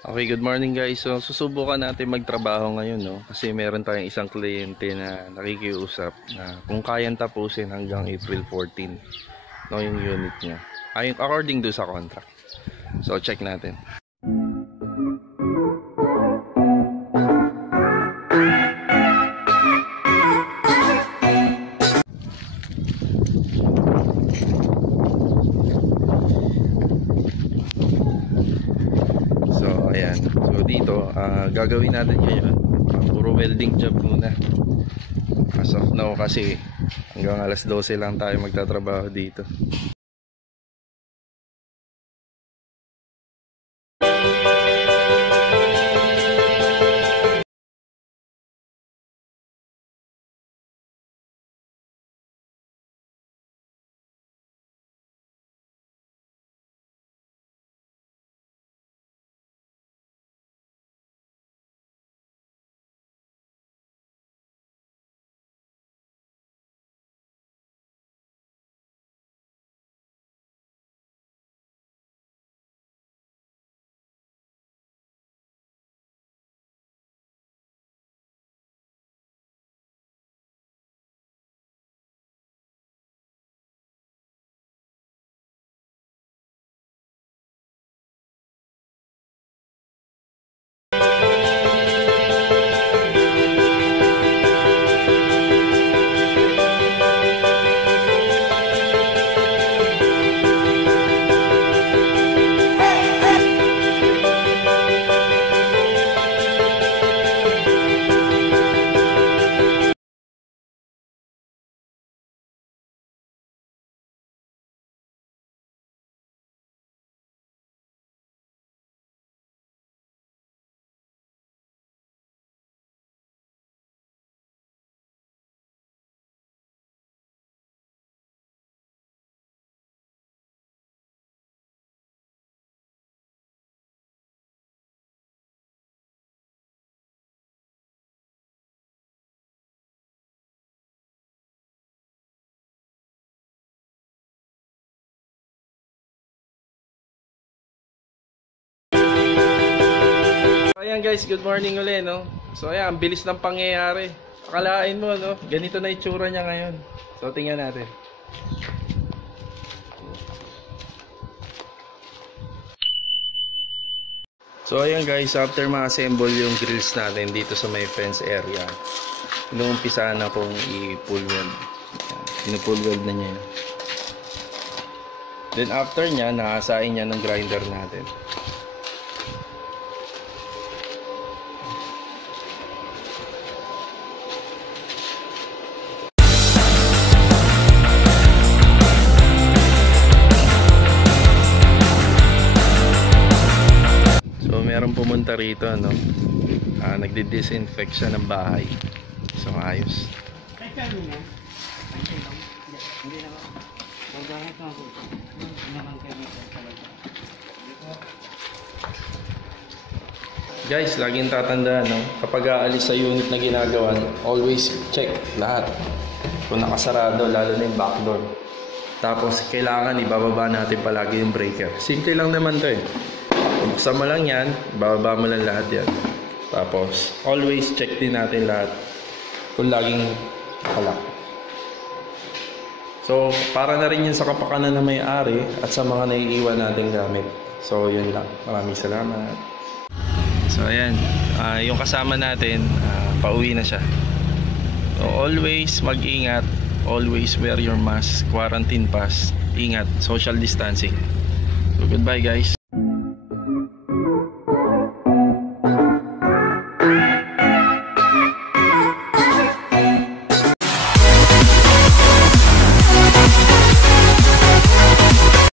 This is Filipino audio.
Okay, good morning guys. So susubukan natin magtrabaho ngayon, no? Kasi meron tayong isang kliyente na nakikiusap na kung kayang tapusin hanggang April 14, no, yung unit niya. According do sa contract. So check natin. Ayan. So dito, gagawin natin ngayon puro welding job muna as of now kasi hanggang alas 12 lang tayo magtatrabaho dito. Ayan guys, good morning ulit, no? So ayan, ang bilis ng pangyayari. Akalain mo, no? Ganito na itsura niya ngayon. So tingnan natin. So ayan guys, after ma-assemble yung grills natin dito sa may fence area, inuumpisa na kung i-pull weld. Inu-pull weld na niya. Then after niya, nakasain niya ng grinder natin. Meron pumunta rito, no? Nagdi-disinfect siya ng bahay. So ayos. Guys, laging tatandaan, no? Kapag aalis sa unit na ginagawan, always check lahat kung nakasarado, lalo na yung back door. Tapos kailangan ibababa natin palagi yung breaker. Simple lang naman to eh. Buksan mo lang yan, bababa mo lang lahat yan. Tapos, always check din natin lahat kung laging kalak. So, para na rin yun sa kapakanan na may-ari at sa mga naiiwan natin gamit. So, yun lang. Maraming salamat. So, ayan. Yung kasama natin, pauwi na siya. So, always mag-ingat. Always wear your mask. Quarantine pass. Ingat. Social distancing. So, goodbye guys.